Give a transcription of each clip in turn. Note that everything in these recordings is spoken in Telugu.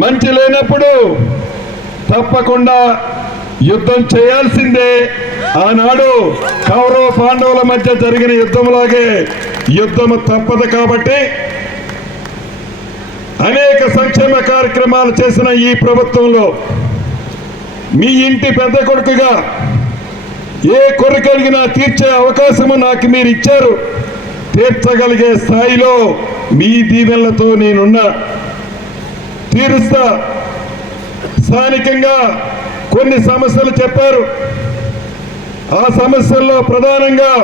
మంచి లేనప్పుడు తప్పకుండా యుద్ధం చేయాల్సిందే. ఆనాడు కౌరవ పాండవుల మధ్య జరిగిన యుద్ధంలాగే యుద్ధము తప్పదు. కాబట్టి అనేక సంక్షేమ కార్యక్రమాలు చేసిన ఈ ప్రభుత్వంలో మీ ఇంటి పెద్ద కొడుకుగా ఏ కోరిక అడిగినా తీర్చే అవకాశము నాకు మీరు ఇచ్చారు. తీర్చగలిగే స్థాయిలో మీ దీవెనలతో నేనున్నా, తీరుస్తా. స్థానికంగా కొన్ని సమస్యలు చెప్పారు. ఆ సమస్యల్లో ప్రధానంగా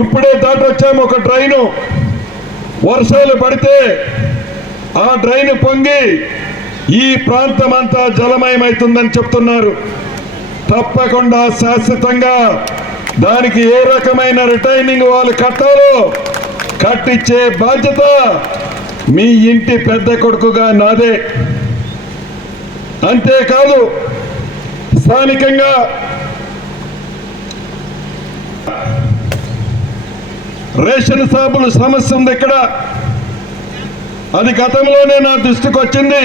ఇప్పుడే దాటొచ్చాము. ఒక డ్రైను వర్షాలు పడితే ఆ డ్రైన్ పొంగి ఈ ప్రాంతం అంతా జలమయమవుతుందని చెప్తున్నారు. తప్పకుండా శాశ్వతంగా దానికి ఏ రకమైన రిటైనింగ్ వాళ్ళు కట్టాలో కట్టించే బాధ్యత మీ ఇంటి పెద్ద కొడుకుగా నాదే. అంతేకాదు స్థానికంగా రేషన్ షాపుల సమస్య ఉంది ఇక్కడ. అది గతంలోనే నా దృష్టికి వచ్చింది.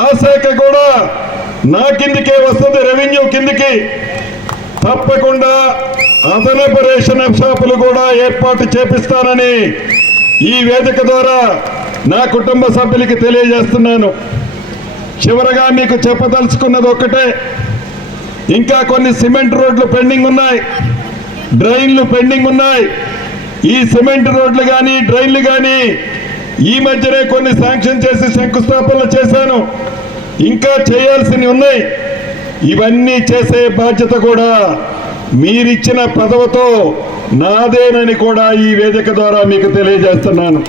ఆ శాఖ కూడా నా కిందికే వస్తుంది, రెవెన్యూ కిందికి. తప్పకుండా అదనపు రేషన్ షాపులు కూడా ఏర్పాటు చేపిస్తానని ఈ వేదిక ద్వారా నా కుటుంబ సభ్యులకి తెలియజేస్తున్నాను. చివరగా మీకు చెప్పదలుచుకున్నది ఒక్కటే, ఇంకా కొన్ని సిమెంట్ రోడ్లు పెండింగ్ ఉన్నాయి, డ్రైన్లు పెండింగ్ ఉన్నాయి. ఈ సిమెంట్ రోడ్లు కానీ డ్రైన్లు కానీ ఈ మధ్యనే కొన్ని శాంక్షన్ చేసి శంకుస్థాపనలు చేశాను. ఇంకా చేయాల్సినవి ఉన్నాయి. ఇవన్నీ చేసే బాధ్యత కూడా మీరిచ్చిన పదవితో నాదేనని కూడా ఈ వేదిక ద్వారా మీకు తెలియజేస్తున్నాను.